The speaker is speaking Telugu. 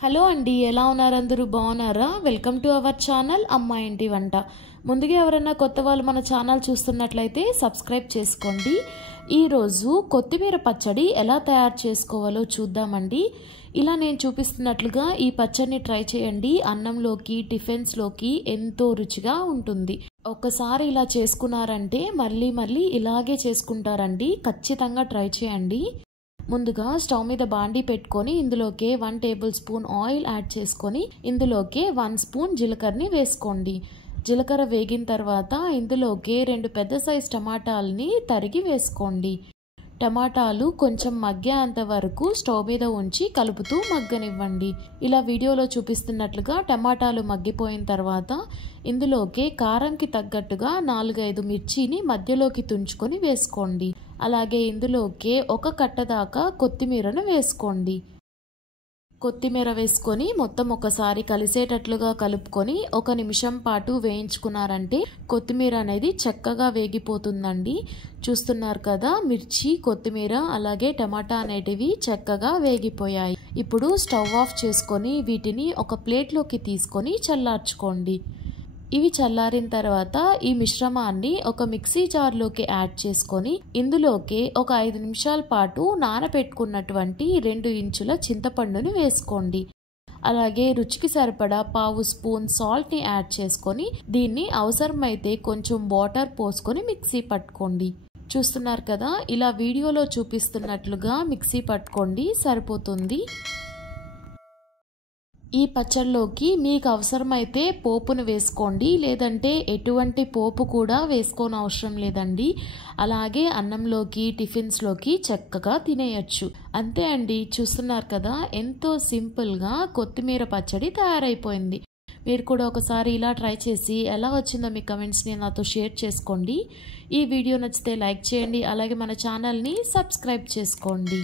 హలో అండి, ఎలా ఉన్నారు? అందరూ బాగున్నారా? వెల్కమ్ టు అవర్ ఛానల్ అమ్మ ఇంటి వంట. ముందుగా ఎవరైనా కొత్త వాళ్ళు మన ఛానల్ చూస్తున్నట్లయితే సబ్స్క్రైబ్ చేసుకోండి. ఈరోజు కొత్తిమీర పచ్చడి ఎలా తయారు చేసుకోవాలో చూద్దామండి. ఇలా నేను చూపిస్తున్నట్లుగా ఈ పచ్చడిని ట్రై చేయండి. అన్నంలోకి, టిఫిన్స్లోకి ఎంతో రుచిగా ఉంటుంది. ఒక్కసారి ఇలా చేసుకున్నారంటే మళ్ళీ మళ్ళీ ఇలాగే చేసుకుంటారండి. ఖచ్చితంగా ట్రై చేయండి. ముందుగా స్టవ్ మీద బాండీ పెట్టుకొని ఇందులోకి 1 టేబుల్ స్పూన్ ఆయిల్ యాడ్ చేసుకొని ఇందులోకి 1 స్పూన్ జీలకర్రని వేసుకోండి. జీలకర్ర వేగిన తర్వాత ఇందులోకి 2 పెద్ద సైజ్ టమాటాలని తరిగి వేసుకోండి. టమాటాలు కొంచెం మగ్గేంత వరకు స్టవ్ మీద ఉంచి కలుపుతూ మగ్గనివ్వండి. ఇలా వీడియోలో చూపిస్తున్నట్లుగా టమాటాలు మగ్గిపోయిన తర్వాత ఇందులోకి కారంకి తగ్గట్టుగా 4-5 మిర్చిని మధ్యలోకి తుంచుకొని వేసుకోండి. అలాగే ఇందులోకి 1 కట్ట దాకా కొత్తిమీరను వేసుకోండి. కొత్తిమీర వేసుకొని మొత్తం ఒకసారి కలిసేటట్లుగా కలుపుకొని 1 నిమిషం పాటు వేయించుకున్నారంటే కొత్తిమీర అనేది చక్కగా వేగిపోతుందండి. చూస్తున్నారు కదా, మిర్చి, కొత్తిమీర అలాగే టమాటా అనేటివి చక్కగా వేగిపోయాయి. ఇప్పుడు స్టవ్ ఆఫ్ చేసుకొని వీటిని ఒక ప్లేట్లోకి తీసుకొని చల్లార్చుకోండి. ఇవి చల్లారిన తర్వాత ఈ మిశ్రమాన్ని ఒక మిక్సీ జార్లోకి యాడ్ చేసుకొని ఇందులోకి ఒక 5 నిమిషాల పాటు నానబెట్టుకున్నటువంటి 2 ఇంచుల చింతపండుని వేసుకోండి. అలాగే రుచికి సరిపడా 1/2 స్పూన్ సాల్ట్ని యాడ్ చేసుకొని దీన్ని అవసరమైతే కొంచెం వాటర్ పోసుకొని మిక్సీ పట్టుకోండి. చూస్తున్నారు కదా, ఇలా వీడియోలో చూపిస్తున్నట్లుగా మిక్సీ పట్టుకోండి, సరిపోతుంది. ఈ పచ్చడిలోకి మీకు అవసరమైతే పోపును వేసుకోండి, లేదంటే ఎటువంటి పోపు కూడా వేసుకోని అవసరం లేదండి. అలాగే అన్నంలోకి, టిఫిన్స్లోకి చక్కగా తినేయచ్చు. అంతే అండి, చూస్తున్నారు కదా, ఎంతో సింపుల్గా కొత్తిమీర పచ్చడి తయారైపోయింది. మీరు కూడా ఒకసారి ఇలా ట్రై చేసి ఎలా వచ్చిందో మీ కమెంట్స్ని నాతో షేర్ చేసుకోండి. ఈ వీడియో నచ్చితే లైక్ చేయండి, అలాగే మన ఛానల్ని సబ్స్క్రైబ్ చేసుకోండి.